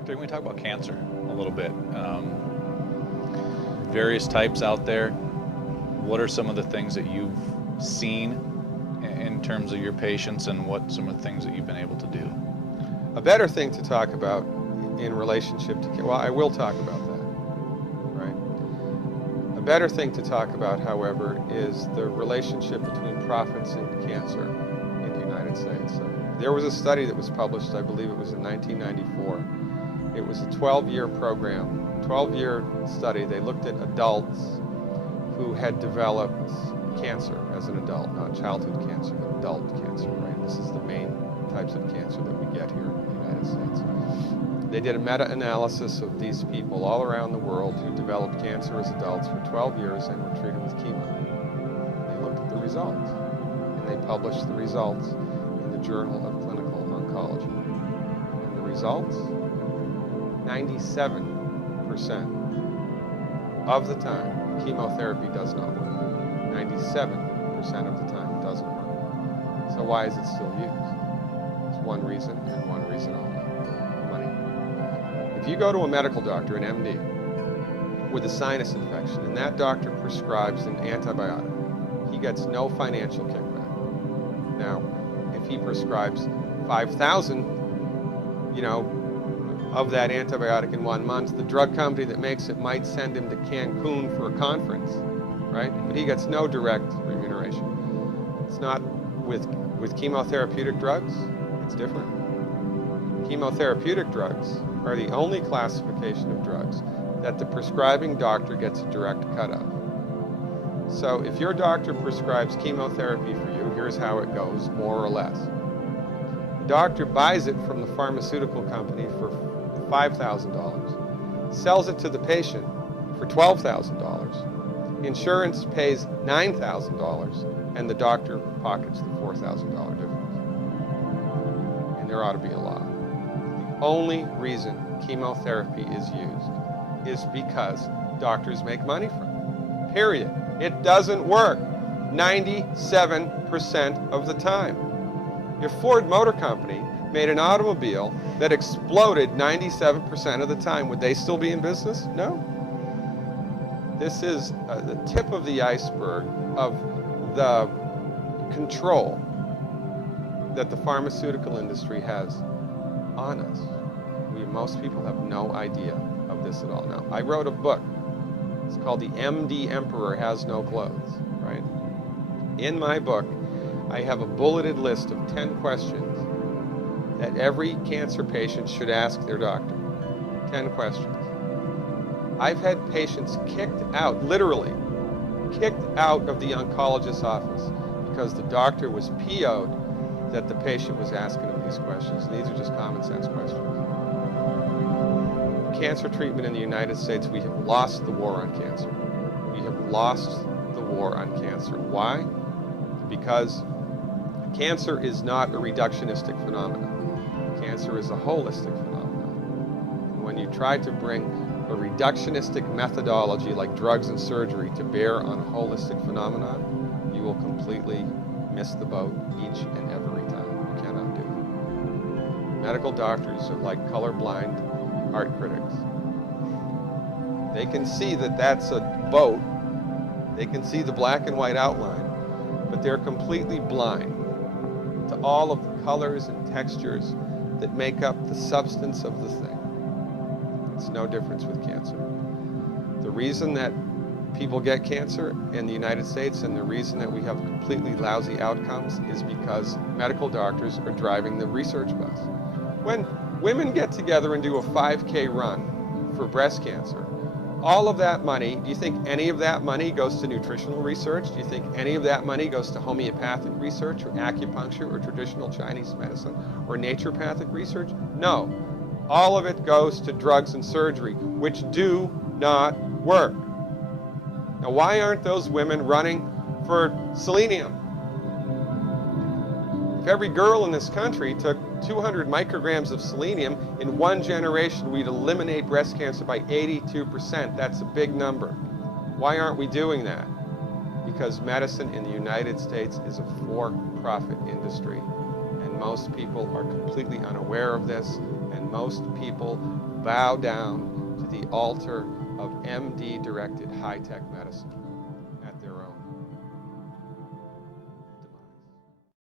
Doctor, can we talk about cancer a little bit? Various types out there. What are some of the things that you've seen in terms of your patients, and what some of the things that you've been able to do? A better thing to talk about in relationship to, well, I will talk about that, right? A better thing to talk about, however, is the relationship between profits and cancer in the United States. There was a study that was published, I believe it was in 1994. It was a 12-year program, 12-year study. They looked at adults who had developed cancer as an adult, not childhood cancer, but adult cancer, right? This is the main types of cancer that we get here in the United States. They did a meta-analysis of these people all around the world who developed cancer as adults for 12 years and were treated with chemo. They looked at the results, and they published the results in the Journal of Clinical Oncology. And the results, 97% of the time, chemotherapy does not work. 97% of the time it doesn't work. So why is it still used? It's one reason and one reason only: money. If you go to a medical doctor, an MD, with a sinus infection, and that doctor prescribes an antibiotic, he gets no financial kickback. Now, if he prescribes 5,000, of that antibiotic in 1 month, the drug company that makes it might send him to Cancun for a conference, right? But he gets no direct remuneration. It's not with chemotherapeutic drugs, it's different. Chemotherapeutic drugs are the only classification of drugs that the prescribing doctor gets a direct cut of. So if your doctor prescribes chemotherapy for you, here's how it goes, more or less. The doctor buys it from the pharmaceutical company for $5,000, sells it to the patient for $12,000. Insurance pays $9,000, and the doctor pockets the $4,000 difference. And there ought to be a law. The only reason chemotherapy is used is because doctors make money from it. Period. It doesn't work 97% of the time. If Ford Motor Company made an automobile that exploded 97% of the time, would they still be in business? No. This is the tip of the iceberg of the control that the pharmaceutical industry has on us. Most people have no idea of this at all. Now, I wrote a book. It's called The MD Emperor Has No Clothes, right? In my book, I have a bulleted list of 10 questions that every cancer patient should ask their doctor. 10 questions. I've had patients kicked out, literally, kicked out of the oncologist's office because the doctor was PO'd that the patient was asking him these questions. And these are just common sense questions. Cancer treatment in the United States, we have lost the war on cancer. We have lost the war on cancer. Why? Because cancer is not a reductionistic phenomenon. Cancer is a holistic phenomenon. And when you try to bring a reductionistic methodology like drugs and surgery to bear on a holistic phenomenon, you will completely miss the boat each and every time. You cannot do it. Medical doctors are like colorblind art critics. They can see that that's a boat. They can see the black and white outline, but they're completely blind to all of the colors and textures that make up the substance of the thing. It's no difference with cancer. The reason that people get cancer in the United States and the reason that we have completely lousy outcomes is because medical doctors are driving the research bus. When women get together and do a 5K run for breast cancer, all of that money, do you think any of that money goes to nutritional research? Do you think any of that money goes to homeopathic research or acupuncture or traditional Chinese medicine or naturopathic research? No. All of it goes to drugs and surgery, which do not work. Now, why aren't those women running for selenium? If every girl in this country took 200 micrograms of selenium, in one generation we'd eliminate breast cancer by 82%. That's a big number. Why aren't we doing that? Because medicine in the United States is a for-profit industry, and most people are completely unaware of this, and most people bow down to the altar of MD-directed high-tech medicine.